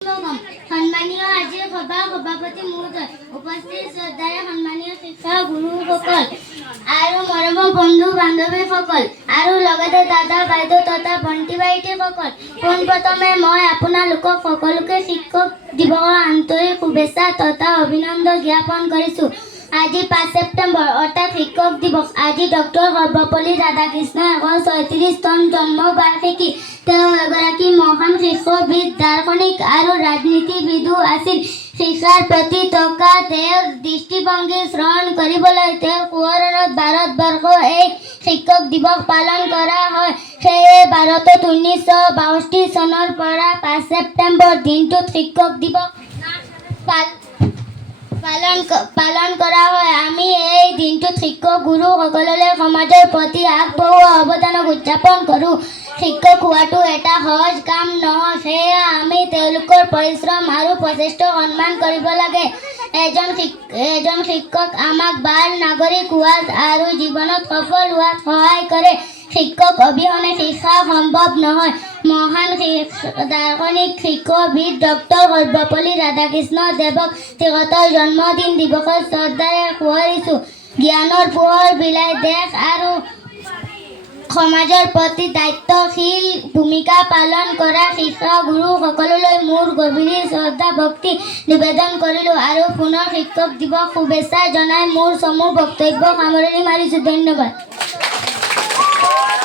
সন্মানীয় আজিৰ সভাৰ সভাপতি মহোদয়, উপস্থিত শ্ৰদ্ধাৰে সন্মানীয় শিক্ষক গুৰুসকল আৰু মৰমৰ বন্ধু বান্ধৱীসকল আৰু লগতে দাদা বাইদেউ তথা ভণ্টি ভাইটিসকল, পোনপ্ৰথমে মই আপোনালোকক সকলোকে শিক্ষক দিৱসৰ আন্তৰিক শুভেচ্ছা তথা অভিনন্দন জ্ঞাপন কৰিছোঁ। আজি 5 ছেপ্টেম্বৰ অৰ্থাৎ শিক্ষক দিৱস। আজি ডক্টৰ সৰ্বপল্লী ৰাধাকৃষ্ণৰ 136তম জন্মবাৰ্ষিকী। তেওঁ এগৰাকী মহান শিক্ষাবিদ, দাৰ্শনিক আৰু ৰাজনীতিবিদো আছিল। শিক্ষাৰ প্ৰতি থকা তেওঁৰ দৃষ্টিভংগী স্মৰণ কৰিবলৈ তেওঁৰ সোঁৱৰণত ভাৰতবৰ্ষত এই শিক্ষক দিৱস পালন কৰা হয়। সেয়ে ভাৰতত 1962 চনৰ পৰা 5 ছেপ্টেম্বৰ দিনটোত শিক্ষক দিৱস পালন কৰা হয়। আমি এই দিনটোত শিক্ষক গুৰুসকললৈ সমাজৰ প্ৰতি আগবঢ়োৱা অৱদানক উদযাপন কৰোঁ। শিক্ষক হোৱাটো এটা সহজ কাম নহয়, সেয়ে আমি তেওঁলোকৰ পৰিশ্ৰম আৰু প্ৰচেষ্টাক সন্মান কৰিব লাগে। এজন শিক্ষক আমাক ভাল নাগৰিক হোৱাত আৰু জীৱনত সফল হোৱাত সহায় কৰে। শিক্ষক অবিহনে শিক্ষা সম্ভৱ নহয়। মহান দাৰ্শনিক শিক্ষাবিদ ডক্টৰ সৰ্বপল্লী ৰাধাকৃষ্ণ দেৱক তেখেতৰ জন্মদিন দিৱসত শ্ৰদ্ধাৰে সোঁৱৰিছোঁ। জ্ঞানৰ পোহৰ বিলাই দেশ আৰু সমাজৰ প্ৰতি দায়িত্বশীল ভূমিকা পালন কৰা শিক্ষা গুৰুসকললৈ মোৰ গভীৰ শ্ৰদ্ধা ভক্তি নিবেদন কৰিলোঁ আৰু পুনৰ শিক্ষক দিৱস শুভেচ্ছা জনাই মোৰ চমু বক্তব্য সামৰণি মাৰিছোঁ। ধন্যবাদ।